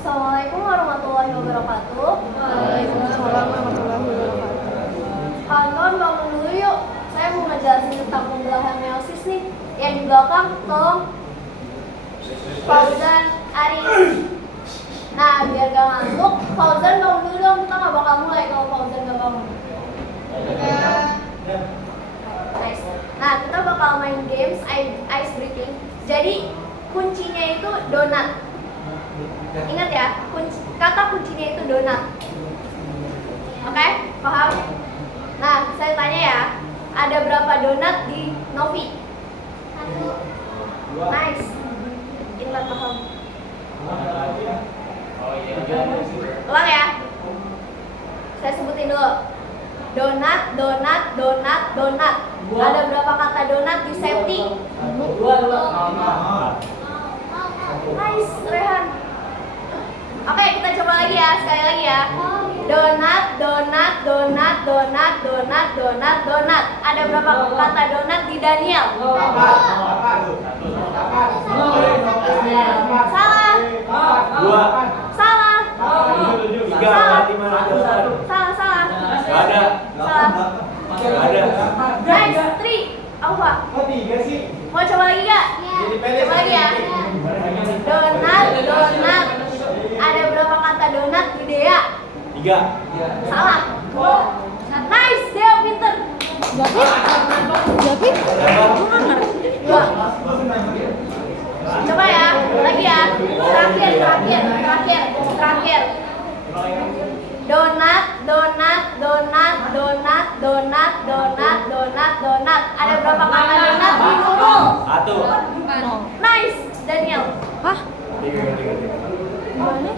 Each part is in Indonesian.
Assalamualaikum warahmatullahi wabarakatuh. Waalaikumsalam warahmatullahi wabarakatuh. Kawan-kawan bangun dulu yuk. Saya mau ngejelasin tentang pembelahan meiosis nih. Yang di belakang tolong Fauzan, Aris. Nah, biar gak ngantuk, Fauzan bangun dulu dong. Kita gak bakal mulai kalau Fauzan gak bangun. Nice. Nah, kita bakal main games ice breathing. Jadi kuncinya itu donat. Ingat ya, kata kuncinya itu donat. Oke, paham? Nah, saya tanya ya, ada berapa donat di Novi? 1. Nice. Ingat paham. Ulang ya. Saya sebutin dulu. Donat, donat, donat, donat. Ada berapa kata donat di safety? 2. Nice, Rehan. Oke, kita coba lagi ya, sekali lagi ya. Donat, donat, donat, donat, donat, donat, donat. Ada berapa kata donat di Daniel? 1. Salah. 2. Salah. 3. Salah, salah. Gak ada. Salah. Gak ada. Nice, 3. Apa? Kok 3 sih? Mau coba lagi gak? Coba lagi ya. Donat, donat. Ada berapa kata donat di Dea? 3. Salah. Nice, Dea pinter. Jadi? Dua. Coba ya, lagi ya. Terakhir. Donat, donat, donat, donat, donat, donat, donat, donat. Ada berapa kata donat di Nurul? 1. Nice, Daniel. Hah? 3. Gimana?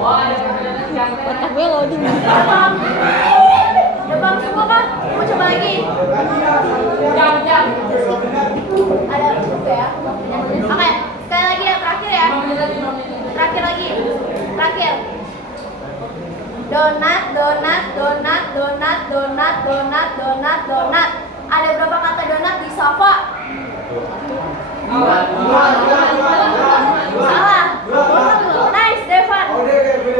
Otak gue loading. Udah paham semua kah? Mau coba lagi? Ada juga ya. Oke, sekali lagi ya, terakhir ya. Terakhir. Donat, donat, donat, donat, donat, donat, donat, donat. Ada berapa kata donat di Safa? Salah. Nice, Devan.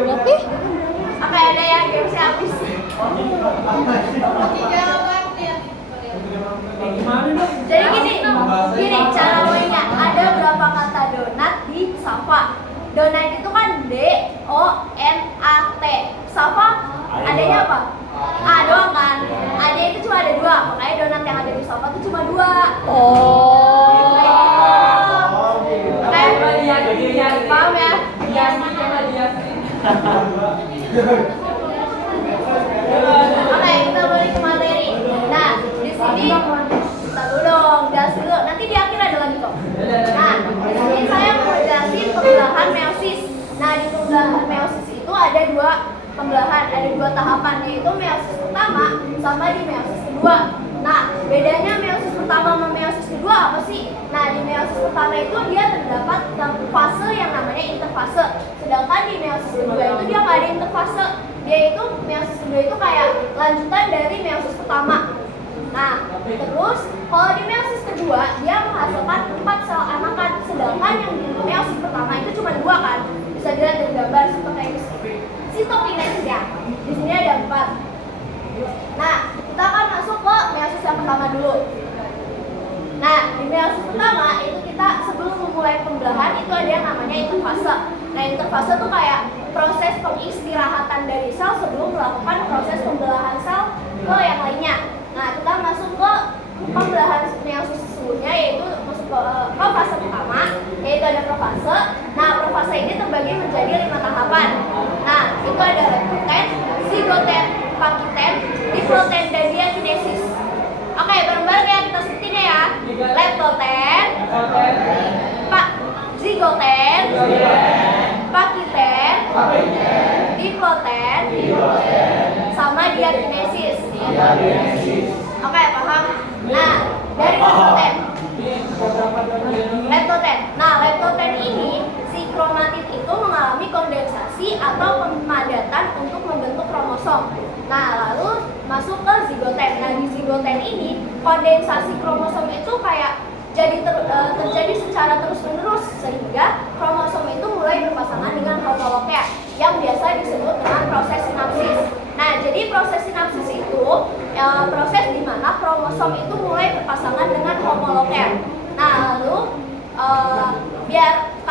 Tapi? Oke, ada yang gamesnya habis. Jadi gini cara mainnya. Ada berapa kata donat di Safa? Donat itu kan D-O-N-A-T. Safa adanya apa? A doang kan? Ada itu cuma ada 2. Makanya donat yang ada di Safa itu cuma 2. Oh. Oke, paham ya? Oke, kita balik ke materi. Nah, di sini kita dulu dong, jelas dulu. Nanti di akhir ada lagi kok. Nah, di sini saya mau jelasin pembelahan meiosis. Nah, di pembelahan meiosis itu ada 2 pembelahan, ada 2 tahapan, yaitu meiosis pertama sama di meiosis kedua. Nah, bedanya meiosis pertama sama meiosis kedua apa sih? Nah, di meiosis pertama itu dia terdapat fase yang namanya interfase. Sedangkan di meiosis kedua itu dia nggak ada interfase. Dia itu meiosis kedua itu kayak lanjutan dari meiosis pertama. Nah, terus kalau di meiosis kedua dia menghasilkan 4 sel anakan, sedangkan yang di meiosis pertama itu cuma 2 kan? Bisa dilihat dari gambar sitokinesis ya. Di sini ada 4. Nah, kita akan masuk ke meiosis yang pertama dulu. Nah, di meiosis pertama itu kita sebelum memulai pembelahan itu ada yang namanya interfase. Nah, interfase itu kayak proses pengistirahatan dari sel sebelum melakukan proses pembelahan sel ke yang lainnya. Nah, kita masuk ke pembelahan meiosis sesungguhnya, yaitu masuk ke fase pertama, yaitu ada profase. Nah, profase ini terbagi menjadi 5 tahapan. Nah, itu ada leptoten, zigoten, pakiten, diploten, dan diakinesis. Oke, bareng-bareng ya kita sebutin ya. Leptoten, zigoten, pakiten, diploten, sama diakinesis. Oke, paham? Nah, dari leptoten. Nah, leptoten ini si kromatid itu mengalami kondensasi atau pemadatan untuk membentuk kromosom. Nah, lalu masuk ke zigoten. Nah, di zigoten ini kondensasi kromosom itu kayak terjadi secara terus-menerus sehingga kromosom itu mulai berpasangan dengan kromosom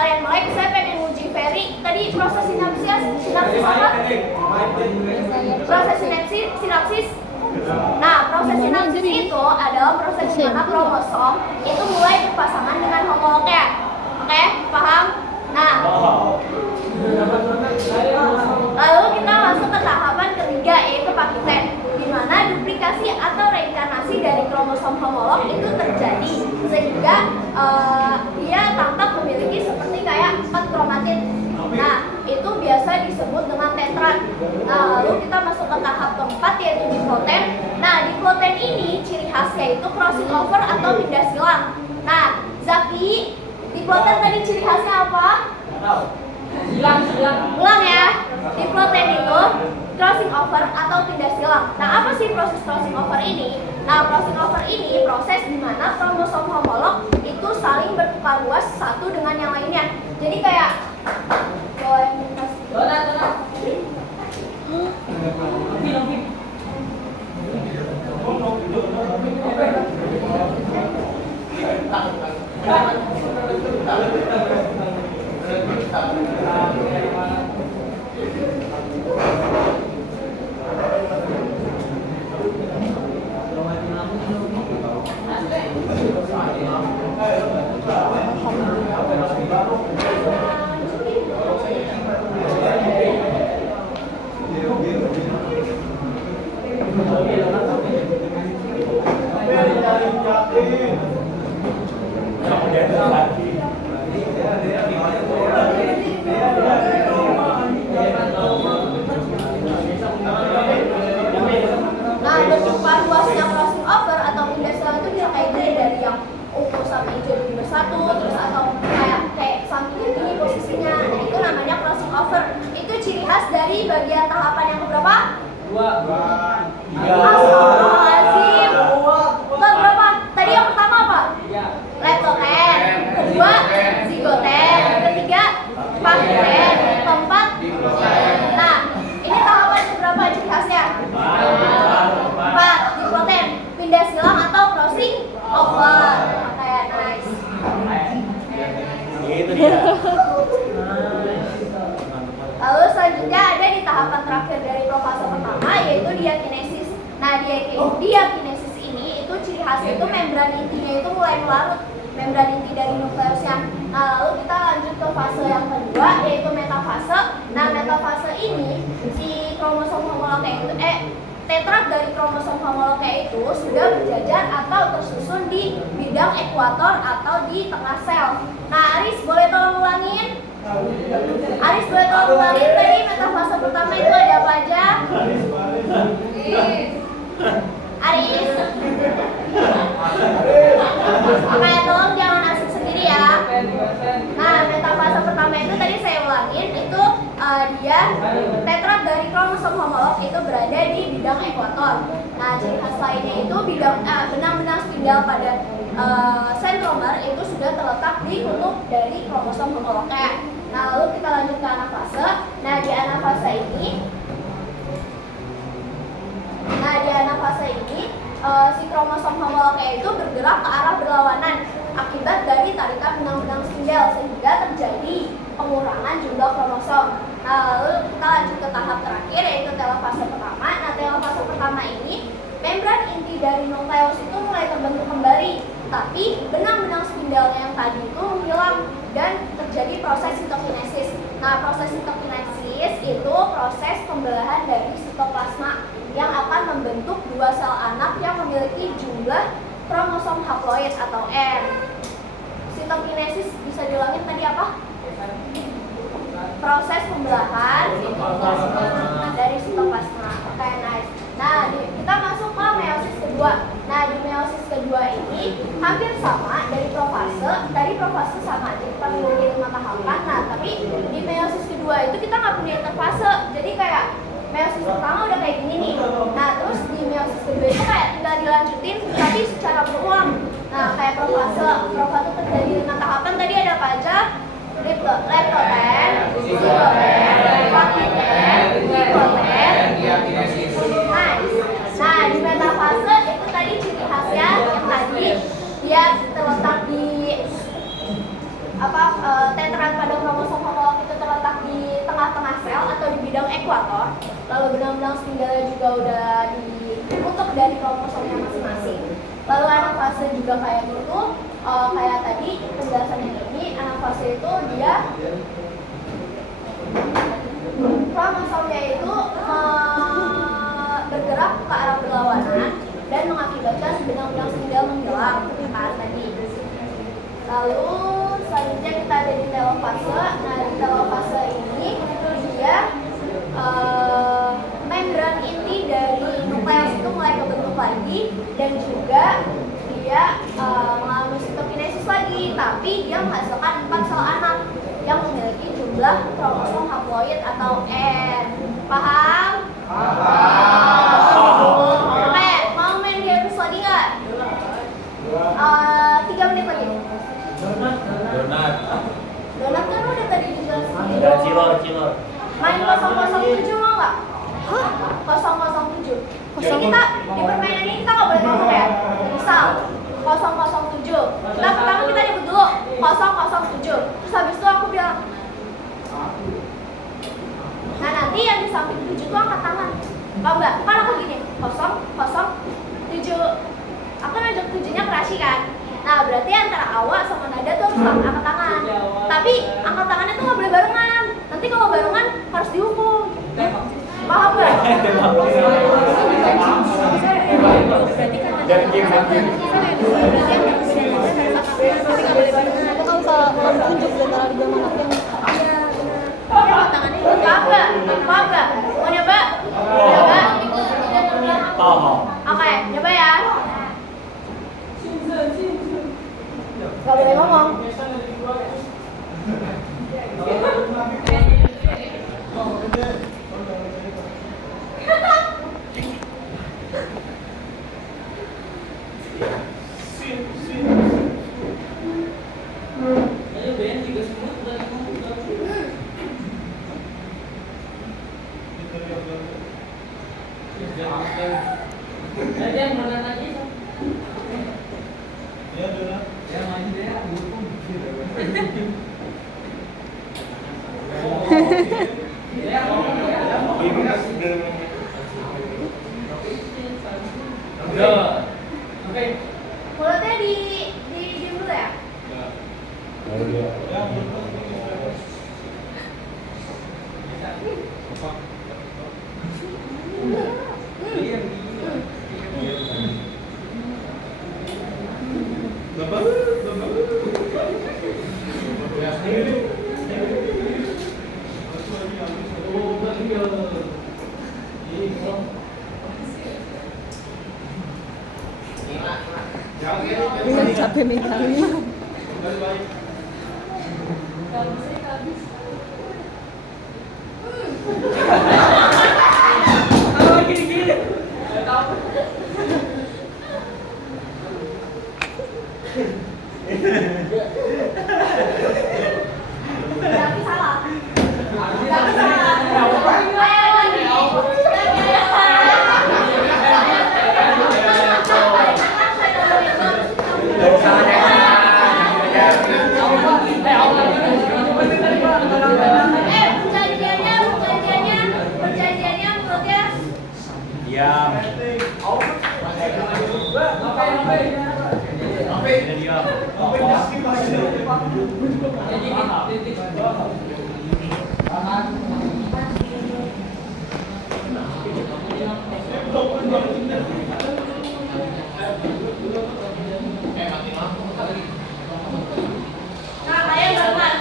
kalian mulai, saya pengen uji Ferry. Tadi proses sinapsis apa? Proses sinapsis. Nah, proses sinapsis itu adalah proses di mana kromosom itu mulai berpasangan dengan homolognya. Oke, paham? Nah, lalu kita masuk ke tahapan ketiga, yaitu pakiten, di mana duplikasi atau reinkarnasi dari kromosom homolog itu terjadi sehingga dia tampak memiliki seperti kayak 4 kromatid. Nah, itu biasa disebut dengan tetrat. Nah, lalu kita masuk ke tahap keempat, yaitu diploten. Nah, diploten ini ciri khasnya itu crossing over atau pindah silang. Nah, Zaki, diploten tadi ciri khasnya apa? Ulang ya. Diploten itu crossing over atau pindah silang. Nah, apa sih proses crossing over ini? Nah, crossing over ini proses di mana kromosom homolog itu saling bertukar ruas satu dengan yang lainnya. Jadi kayak bertukar ruasnya crossing over atau pindah silang itu bisa kayak gini, dari yang ungu sama hijau jadi bersatu, terus atau kayak sampingnya gini posisinya. Nah, itu namanya crossing over. Itu ciri khas dari bagian tahapan yang keberapa? 2. Astagfirullahaladzim. Berapa? Tadi yang pertama apa? Leptoten. Kedua, zigoten. Ketiga, pakiten. Keempat, nah, ini tahapan keberapa ciri khasnya? 4. Diploten, pindah silang atau crossing over. Oke, nice. Gitu dia. Lalu selanjutnya ada di tahapan terakhir dari profase pertama, yaitu diakinesis. Nah, diakinesis ini itu ciri khas itu membran intinya itu mulai melarut, membran inti dari nukleusnya. Nah, lalu kita lanjut ke fase yang kedua, yaitu metafase. Nah, metafase ini si kromosom homolognya itu tetrat dari kromosom homolognya itu sudah berjajar atau tersusun di bidang ekuator atau di tengah sel. Nah, Aris boleh tolong ulangin? Aris boleh tolong ulangin tadi metafase pertama itu ada apa aja? Aris. Oke, tolong jangan asik sendiri ya. Nah, metafase pertama itu tadi saya ulangin, itu dia tetrat dari kromosom homolog itu berada di bidang ekuator. Nah, ciri khas lainnya itu benang-benang spindal pada sentromer itu sudah terletak di kutub dari kromosom homolognya. Nah, lalu kita lanjut ke anafase. Nah, di anafase ini si kromosom homolognya itu bergerak ke arah berlawanan akibat dari tarikan benang-benang spindal sehingga terjadi pengurangan jumlah kromosom. Nah, lalu kita lanjut ke tahap terakhir, yaitu telofase pertama. Nah, telofase pertama ini membran inti dari nukleus itu mulai terbentuk kembali, tapi benang-benang spindalnya yang tadi itu hilang dan terjadi proses sitokinesis. Nah, proses sitokinesis itu proses pembelahan dari sitoplasma yang akan membentuk 2 sel anak yang memiliki jumlah kromosom haploid atau N. Sitokinesis bisa diulangin tadi apa? Proses pembelahan dari sitoplasma. Oke, nice. Nah, kita masuk ke meiosis kedua. Nah, di meiosis kedua ini hampir sama dari profase. Tadi profase sama, jadi memiliki 5 tahapan. Nah, tapi di meiosis kedua itu kita nggak punya interfase. Jadi kayak meiosis pertama udah kayak gini nih. Nah, terus di meiosis kedua itu kayak tinggal dilanjutin tapi secara berulang. Nah, kayak profase terjadi 5 tahapan. Tadi ada apa aja? Leptoten, zigoten, bilang tinggalnya juga udah ditutup dari kromosomnya masing-masing. Lalu anafase juga kayak gitu, kayak tadi penjelasannya ini, anafase itu dia kromosomnya itu bergerak ke arah berlawanan dan mengakibatkan benang-benang spindel menghilang, kan tadi. Lalu selanjutnya kita ada di telofase. Nah, di telofase ini dia membran inti dari nukleus itu mulai kebentuk lagi dan juga dia mengalami sitokinesis lagi, tapi dia menghasilkan 4 sel anak yang memiliki jumlah kromosom haploid atau N. Paham? Oke, mau main games lagi nggak? 3 menit lagi. Donat. Donat kan udah tadi dijelasin. Ada cilor. Main 007 mau nggak? Hah? 007. Jadi kita di permainan ini kita nggak boleh ngomong ya. Misal 007. Kita pertama kita nyebut dulu 007. Terus habis itu aku bilang. Nah nanti yang di samping 7 itu angkat tangan. Kalau nggak, kan aku gini 007. Aku nunjuk 7-nya kerasi kan. Nah berarti antara awak sama nada tuh harus angkat tangan. Tapi angkat tangannya tuh nggak boleh barengan. Nanti kalau barengan harus dihukum. Paham nggak? Itu kalau salah tunjuk di antara dua manat yang Paham nggak? Paham nggak? Mau nyoba? Nyoba? Paham. Oke, nyoba ya. Gak boleh ngomong. Mulutnya di diem dulu ya. capek megangnya. Tapi salah. Tapi salah. Ayo lagi. Perjanjiannya mulutnya. Diam. Diam. Nah, ayo barengan.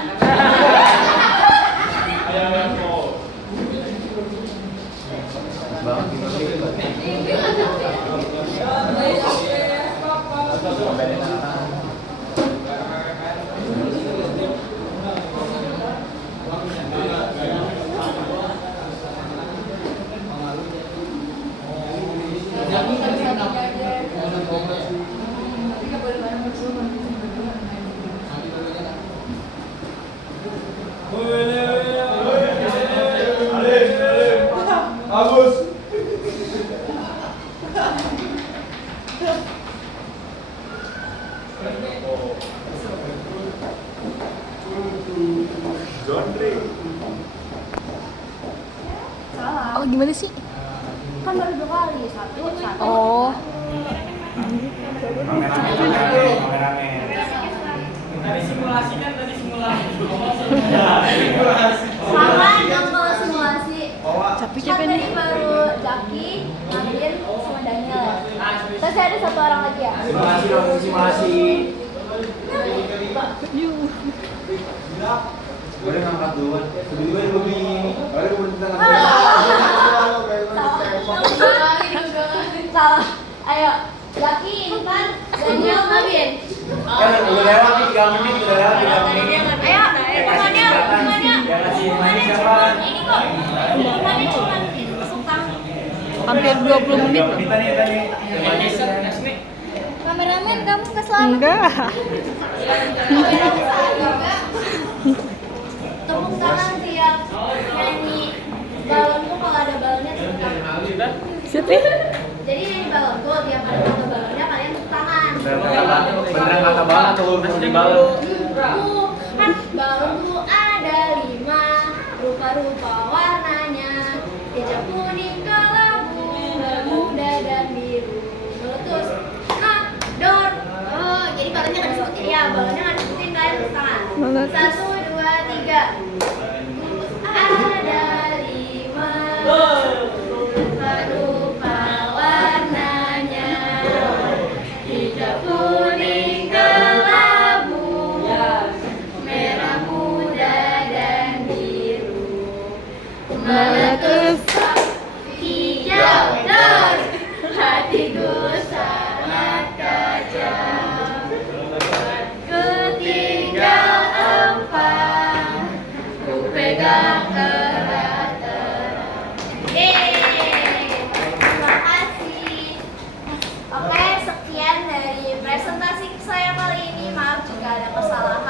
Bagus. Salah. Oh gimana sih? Kan baru 2 kali, satu. Oh. Kameramen. Tadi simulasi kan tadi simulasi. Sama dong kalau simulasi. Tapi Kan tadi baru Jaki, Nadine, sama Daniel. Terus ada satu orang lagi ya? Simulasi dong, simulasi. Boleh ngangkat dulu. Kedua begini. Boleh bertengah. Salah. Ayo, Jaki, Intan, Daniel, Nadine. Kan udah lewat nih 3 menit, udah lewat 3 menit. Ayo, hitungannya. Yang ngasih ini siapa? Ini kok, hitungannya cuma sultan. Hampir 20 menit loh. Tadi. Kameramen, kamu nggak selamat? Enggak. Tepuk tangan tiap nyanyi balonku kalau ada balonnya tepuk tangan. Siapa? Jadi nyanyi balonku tiap ada foto balonnya kalian tepuk tangan. Beneran kata balon atau urusan di balon? Kan balonku ada 5 rupa-rupa warnanya, hijau, kuning, kelabu, muda dan biru, meletus, ador. Oh, jadi balonnya nggak disebutin? Iya, balonnya nggak disebutin, kalian tepuk tangan. Meletus. 1, 2, 3. Ada 5 rupa-rupa warnanya, hijau, kuning, kelabu, merah muda dan biru, meletus hijau dor, hatiku sangat kacau, ketinggal 4, ku pegang erat-erat. Terima kasih. Oke, sekian dari presentasi saya kali ini. Maaf jika ada kesalahan.